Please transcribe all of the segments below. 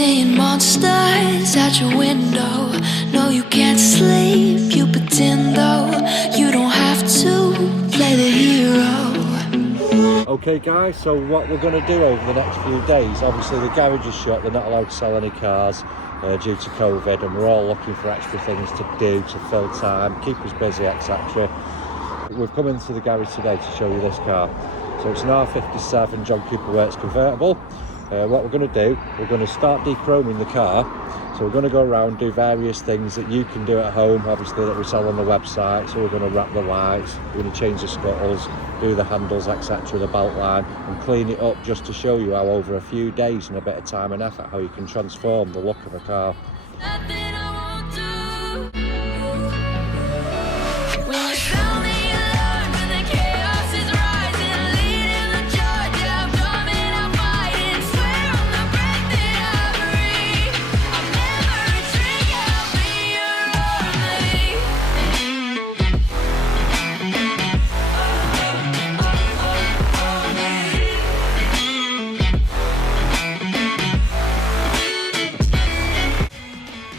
Seeing monsters at your window. No, you can't sleep, you pretend though. You don't have to play the hero. Okay guys, so what we're going to do over the next few days, obviously the garage is shut, they're not allowed to sell any cars due to COVID, and we're all looking for extra things to do to fill time, keep us busy, etc. We've come into the garage today to show you this car. So it's an R57 John Cooper Works convertible. What we're going to do, we're going to start dechroming the car. So we're going to go around, do various things that you can do at home, obviously that we sell on the website. So we're going to wrap the lights, we're going to change the scuttles, do the handles, etc., the belt line, and clean it up just to show you how over a few days and a bit of time and effort, how you can transform the look of a car.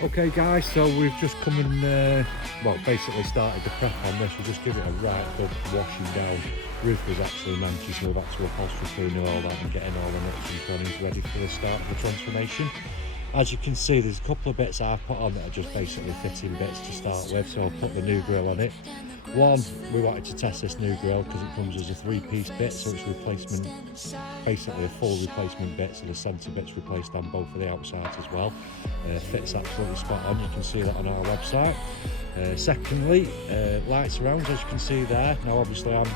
Okay guys, so we've just come and well, basically started the prep on this. We'll just give it a right good washing down. Roof was actually manky, so we've had to upholstery cleaner all that and getting all the nuts and crannies ready for the start of the transformation. As you can see, there's a couple of bits I've put on that are just basically fitting bits to start with, so I'll put the new grille on it. One, we wanted to test this new grille because it comes as a 3-piece bit, so it's replacement, basically a full replacement bit, so the centre bit's replaced on both of the outsides as well. Fits absolutely spot on, you can see that on our website. Secondly, light surrounds, as you can see there. Now obviously I've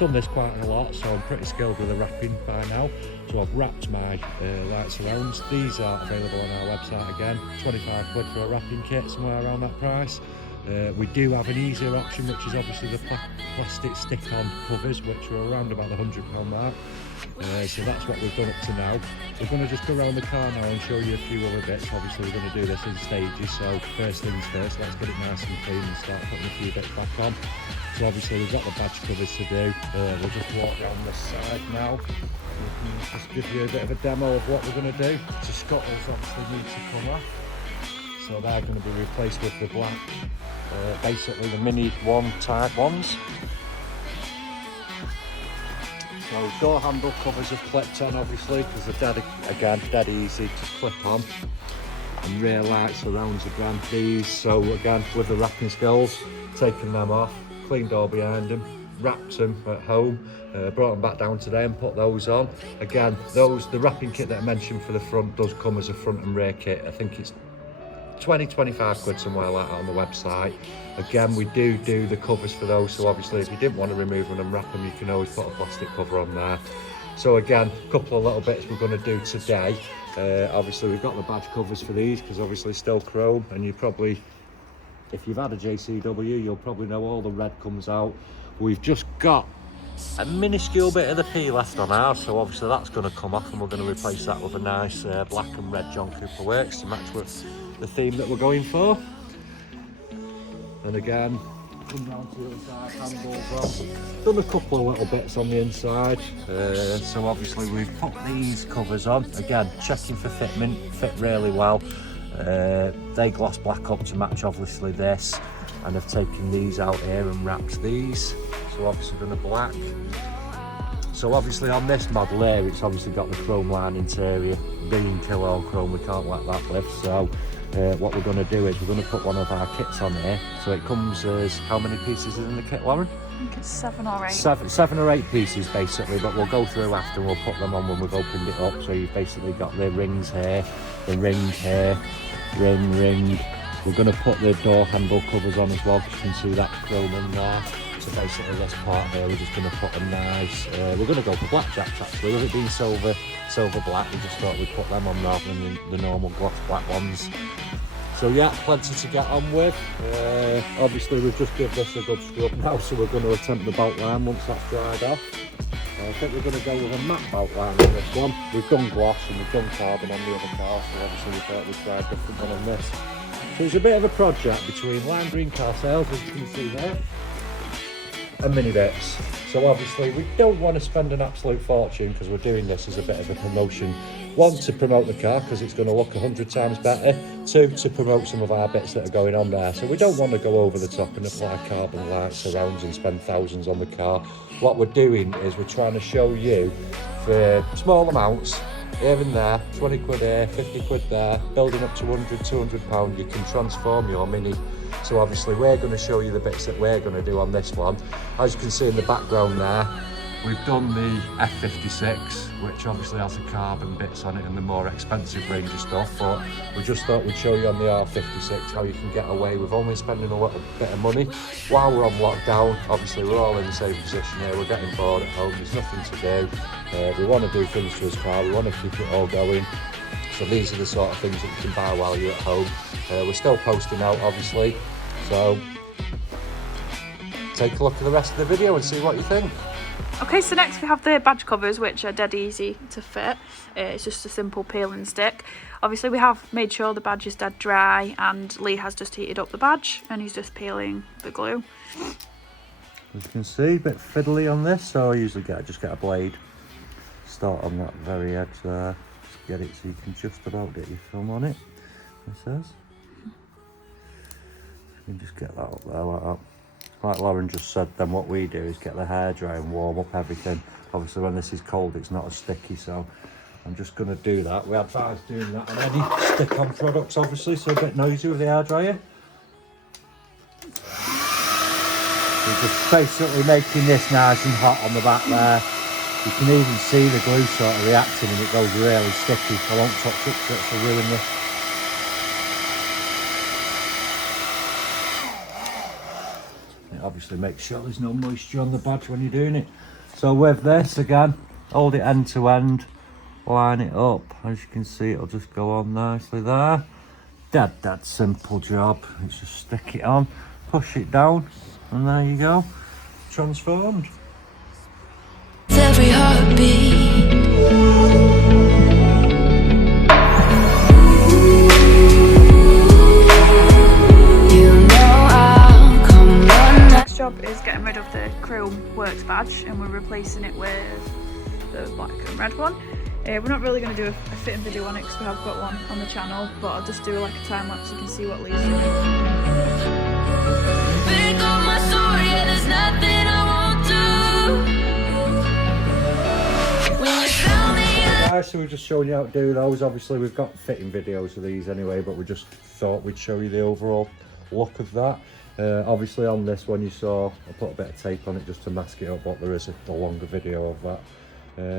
done this quite a lot, so I'm pretty skilled with the wrapping by now. So I've wrapped my light surrounds. These are available on our website again, 25 quid for a wrapping kit, somewhere around that price. We do have an easier option, which is obviously the plastic stick-on covers, which are around about the £100 mark. So that's what we've done up to now. We're going to just go around the car now and show you a few other bits. Obviously we're going to do this in stages, so first things first, let's get it nice and clean and start putting a few bits back on. So obviously we've got the badge covers to do. We'll just walk down this side now. We can just give you a bit of a demo of what we're going to do. So scuttles obviously need to come off. So they're going to be replaced with the black, basically the mini one type ones. So door handle covers have clipped on obviously because they're dead easy to clip on. And rear light surrounds again, these, so again with the wrapping skills, taking them off, cleaned all behind them, wrapped them at home, brought them back down today and put those on. Again, the wrapping kit that I mentioned for the front does come as a front and rear kit. I think it's 20-25 quid, somewhere like that on the website. Again, we do the covers for those, so obviously if you didn't want to remove them and wrap them, you can always put a plastic cover on there. So again, a couple of little bits we're going to do today. Obviously we've got the badge covers for these because obviously still chrome, and you probably, if you've had a JCW, you'll probably know all the red comes out. We've just got a minuscule bit of the P left on ours, so obviously that's going to come off and we're going to replace that with a nice black and red John Cooper Works to match with the theme that we're going for. And again, come down to the other side, handles on. Done a couple of little bits on the inside. So obviously we've put these covers on. Again, checking for fitment, fit really well. They gloss black up to match obviously this, and I've taken these out here and wrapped these. So obviously done a black. So obviously on this model here, it's obviously got the chrome line interior, being kill-all chrome, we can't let that live. So what we're going to do is we're going to put one of our kits on here. So it comes as, how many pieces is in the kit, Lauren? I think it's 7 or 8. Seven or 8 pieces basically, but we'll go through after and we'll put them on when we've opened it up. So you've basically got the rings here, the ring here, ring. We're going to put the door handle covers on as well, because you can see that's chrome in there. So basically this part here, we're just going to put a nice, we're going to go for blackjacks actually. With it being silver black, we just thought we'd put them on rather than the normal gloss black ones. So yeah, plenty to get on with. Obviously we've just given this a good scrub now, so we're going to attempt the belt line once that's dried off. I think we're going to go with a matte belt line on this one. We've done gloss and we've done carbon on the other car, so obviously we thought we'd try a different one on this. So it's a bit of a project between lime green car sales, as you can see there, and mini bits. So obviously we don't want to spend an absolute fortune because we're doing this as a bit of a promotion. One, to promote the car because it's going to look 100 times better. Two, to promote some of our bits that are going on there. So we don't want to go over the top and apply carbon lights, surrounds and spend thousands on the car. What we're doing is we're trying to show you for small amounts, here and there, 20 quid here, 50 quid there, building up to 100, 200 pound, you can transform your Mini. So obviously we're going to show you the bits that we're going to do on this one. As you can see in the background there, we've done the F56, which obviously has the carbon bits on it and the more expensive range of stuff, but we just thought we'd show you on the R56 how you can get away with only spending a little bit of money while we're on lockdown. Obviously we're all in the same position here, we're getting bored at home, there's nothing to do. We want to do things to this car, we want to keep it all going. So these are the sort of things that you can buy while you're at home. We're still posting out obviously, so take a look at the rest of the video and see what you think. Okay, so next we have the badge covers, which are dead easy to fit. It's just a simple peel and stick. Obviously we have made sure the badge is dead dry, and Lee has just heated up the badge and he's just peeling the glue. As you can see, a bit fiddly on this, so I usually just get a blade, start on that very edge there, just get it so you can just about get your film on it, it says. You can just get that up there like that. Like Lauren just said, then what we do is get the hairdryer and warm up everything. Obviously when this is cold it's not as sticky, so I'm just going to do that. We advise doing that on any stick-on products obviously, so a bit noisy with the hairdryer. We're just basically making this nice and hot on the back there. You can even see the glue sort of reacting and it goes really sticky. I won't touch it because it'll ruin this. Obviously make sure there's no moisture on the badge when you're doing it. So with this again, hold it end to end, line it up, as you can see it'll just go on nicely there. Dead simple job. It's just stick it on, push it down, and there you go, transformed. Every heartbeat. Job is getting rid of the chrome works badge and we're replacing it with the black and red one. We're not really going to do a fitting video on it because we have got one on the channel, but I'll just do like a time lapse so you can see what Lee's doing. Pick up my story, yeah, there's nothing I won't do. When you found me, Guys, so we're just showing you how to do those. Obviously we've got fitting videos of these anyway, but we just thought we'd show you the overall look of that. Obviously on this one you saw I put a bit of tape on it just to mask it up, but there is a longer video of that.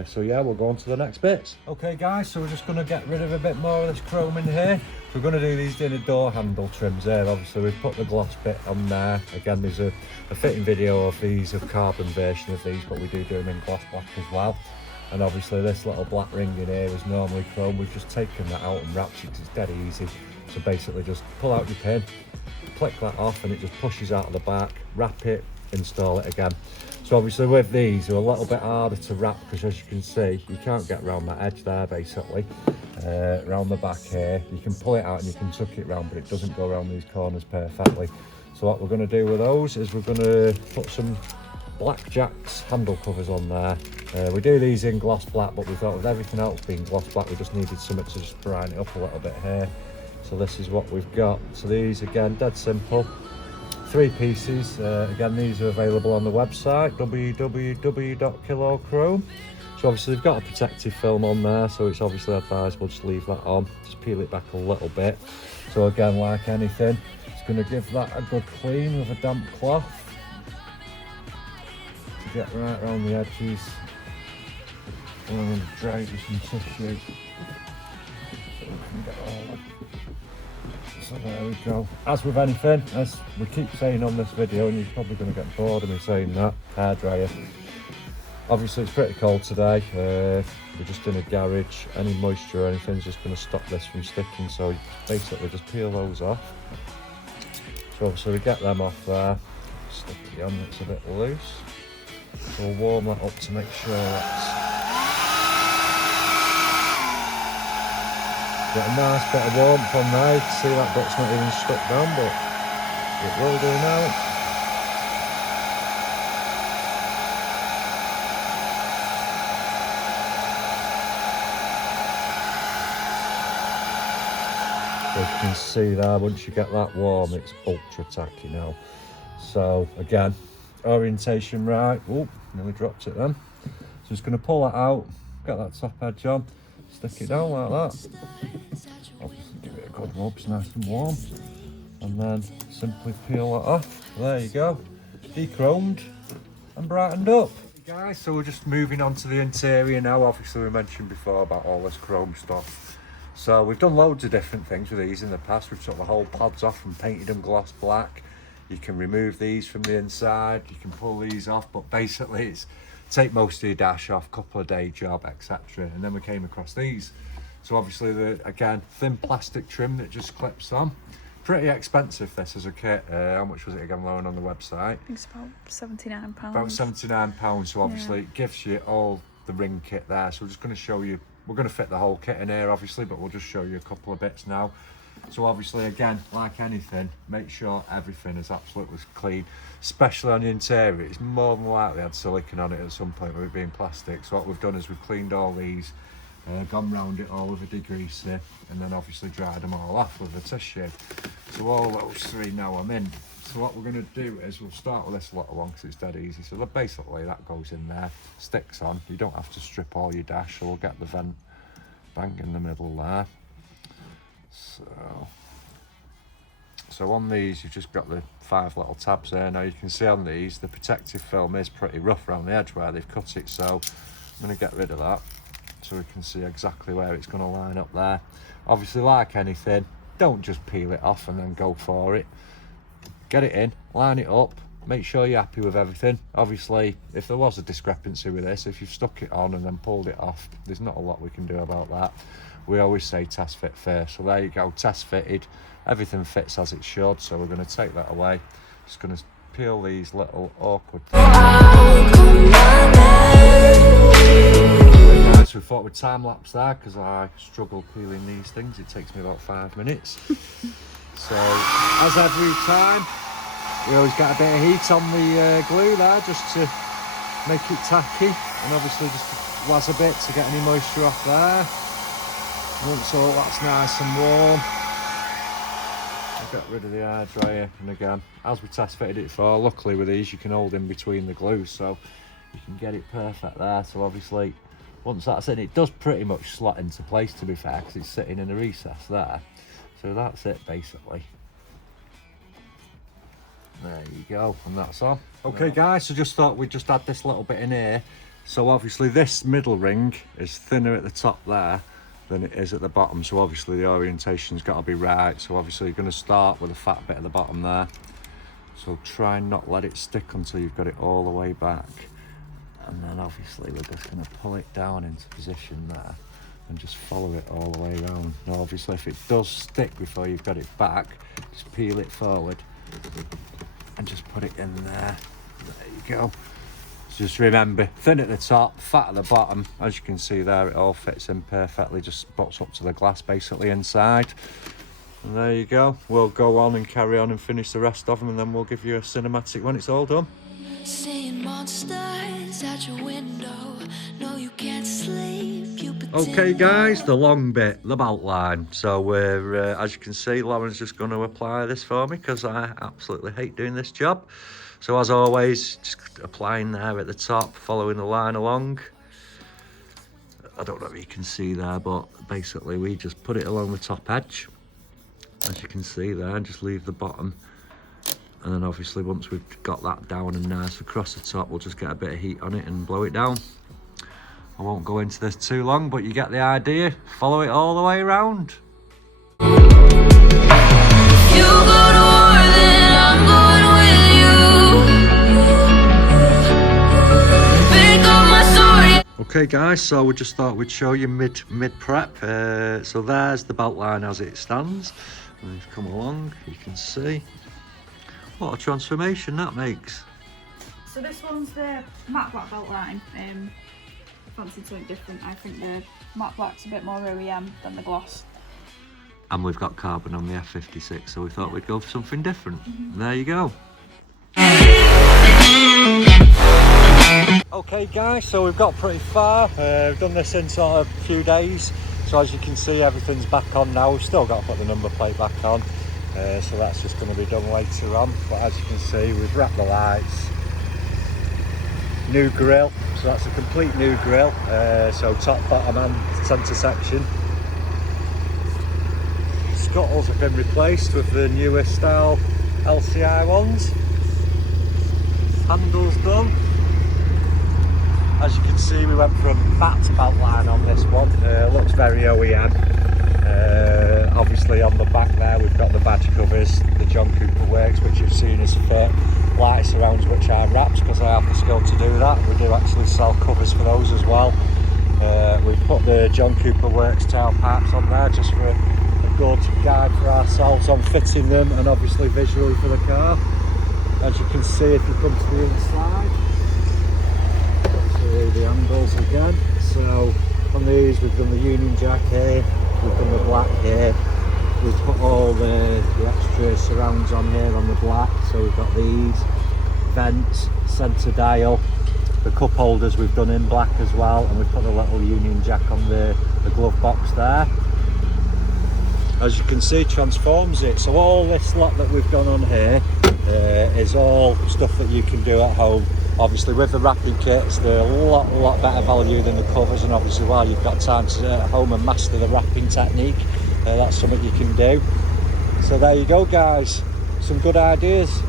So yeah, we'll go on to the next bits. Okay guys, so we're just going to get rid of a bit more of this chrome in here. So we're going to do these inner door handle trims there. Obviously we've put the gloss bit on there. Again, there's a fitting video of these, a carbon version of these, but we do them in gloss black as well. And obviously this little black ring in here is normally chrome. We've just taken that out and wrapped it because it's dead easy. So basically just pull out your pin, click that off and it just pushes out of the back, wrap it, install it again. So obviously with these they're a little bit harder to wrap because as you can see you can't get around that edge there basically. Around the back here you can pull it out and you can tuck it round, but it doesn't go around these corners perfectly. So what we're going to do with those is we're going to put some Blackjack's handle covers on there. We do these in gloss black, but we thought with everything else being gloss black we just needed something to just brighten it up a little bit here. So this is what we've got. So these again, dead simple, 3 pieces. Again, these are available on the website www.kilochrome. So obviously they've got a protective film on there, so it's obviously advisable just leave that on, just peel it back a little bit. So again, like anything, it's going to give that a good clean with a damp cloth to get right around the edges. And I'm going to dry with some tissue so we can get all of. So there we go. As with anything, as we keep saying on this video, and you're probably going to get bored of me saying that, hairdryer. Obviously it's pretty cold today, we're just in a garage, any moisture or anything is just going to stop this from sticking, so basically just peel those off. So obviously we get them off there, stick it on, it's a bit loose. So we'll warm that up to make sure that's got a nice bit of warmth on there. You can see that bit's not even stuck down, but it will do now. So you can see there, once you get that warm, it's ultra tacky now. So again, orientation right. Oh, nearly dropped it then. So just going to pull that out, get that top edge on, stick it down like that. Obviously give it a good rub, it's nice and warm. And then simply peel that off. There you go, de-chromed and brightened up. Guys, so we're just moving on to the interior now. Obviously we mentioned before about all this chrome stuff. So we've done loads of different things with these in the past. We've took the whole pods off and painted them gloss black. You can remove these from the inside, you can pull these off, but basically it's take most of your dash off, couple of day job, etc. And then we came across these. So obviously the, again, thin plastic trim that just clips on. Pretty expensive this as a kit. How much was it again, Lauren, on the website? I think it's about £79. About £79, so obviously it gives you all the ring kit there. So we're just going to show you, we're going to fit the whole kit in here obviously, but we'll just show you a couple of bits now. So obviously again, like anything, make sure everything is absolutely clean, especially on the interior. It's more than likely had silicone on it at some point with it being plastic. So what we've done is we've cleaned all these, gone round it all with a degreaser, and then obviously dried them all off with a tissue. So all those three now I'm in. So what we're going to do is we'll start with this little one because it's dead easy. So basically that goes in there, sticks on. You don't have to strip all your dash, so we'll get the vent bang in the middle there. So on these you've just got the 5 little tabs there. Now you can see on these the protective film is pretty rough around the edge where they've cut it, so I'm going to get rid of that so we can see exactly where it's going to line up there. Obviously, like anything, don't just peel it off and then go for it. Get it in, line it up, make sure you're happy with everything. Obviously, if there was a discrepancy with this, if you've stuck it on and then pulled it off, there's not a lot we can do about that. We always say test fit first. So there you go, test fitted, everything fits as it should. So we're going to take that away. Just going to peel these little awkward things. So we thought we'd time lapse there because I struggle peeling these things. It takes me about 5 minutes. So as every time, we always get a bit of heat on the glue there just to make it tacky, and obviously just las a bit to get any moisture off there. Once all that's nice and warm, I'll get rid of the air dryer. And again, as we test fitted it before, luckily with these you can hold in between the glue so you can get it perfect there. So obviously once that's in, it does pretty much slot into place, to be fair, because it's sitting in a recess there. So that's it basically. There you go, and that's on. Okay guys, so just thought we'd just add this little bit in here. So obviously this middle ring is thinner at the top there than it is at the bottom, so obviously the orientation's got to be right. So obviously you're going to start with a fat bit at the bottom there, so try and not let it stick until you've got it all the way back, and then obviously we're just going to pull it down into position there and just follow it all the way around. Now obviously if it does stick before you've got it back, just peel it forward and just put it in there. There you go. Just remember, thin at the top, fat at the bottom. As you can see there, it all fits in perfectly, just butts up to the glass basically inside. And there you go. We'll go on and carry on and finish the rest of them, and then we'll give you a cinematic when it's all done. Seeing monsters at your window. No, you can't sleep. You Okay guys, the long bit, the Beltline. So we're, as you can see, Lauren's just going to apply this for me because I absolutely hate doing this job. So as always, just applying there at the top, following the line along. I don't know if you can see there, but basically we just put it along the top edge, as you can see there, and just leave the bottom. And then obviously once we've got that down and nice across the top, we'll just get a bit of heat on it and blow it down. I won't go into this too long, but you get the idea. Follow it all the way around. You go to war, then I'm going with you. Pick up my sword. Okay guys, so we just thought we'd show you mid prep. So there's the Beltline as it stands. And we've come along, you can see. What a transformation that makes. So this one's the matte black Beltline. Fancy something different. I think the matte black's a bit more OEM than the gloss. And we've got carbon on the F56, so we thought we'd go for something different. There you go. Okay guys, so we've got pretty far. We've done this in sort of a few days. So as you can see, everything's back on now. We've still got to put the number plate back on, so that's just going to be done later on. But as you can see, we've wrapped the lights, new grille, so that's a complete new grille, so top, bottom and centre section. Scuttles have been replaced with the newer style LCI ones. Handles done. As you can see, we went from Bitz Beltline on this one. Looks very OEM. Obviously on the back there we've got the badge covers, the John Cooper Works, which you've seen as fit. Light surrounds, which are wraps because I have the skill to do that. We do actually sell covers for those as well. We've put the John Cooper Works tailpipes on there just for a good guide for ourselves on fitting them, and obviously visually for the car. As you can see, if you come to the inside, see the handles again. So on these we've done the Union Jack here, we've done the black here, we've put all the extra surrounds on here on the black. So we've got these vents, centre dial, the cup holders we've done in black as well, and we've put the little Union Jack on the glove box there. As you can see, transforms it. So all this lot that we've done on here is all stuff that you can do at home. Obviously with the wrapping kits, they're a lot better value than the covers, and obviously while you've got time to sit at home and master the wrapping technique, that's something you can do. So there you go guys, some good ideas.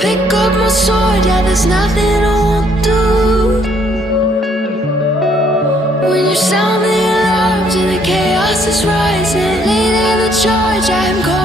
Pick up my sword, yeah, there's nothing I won't do. When you sound the alarms and the chaos is rising, leading the charge, I'm going.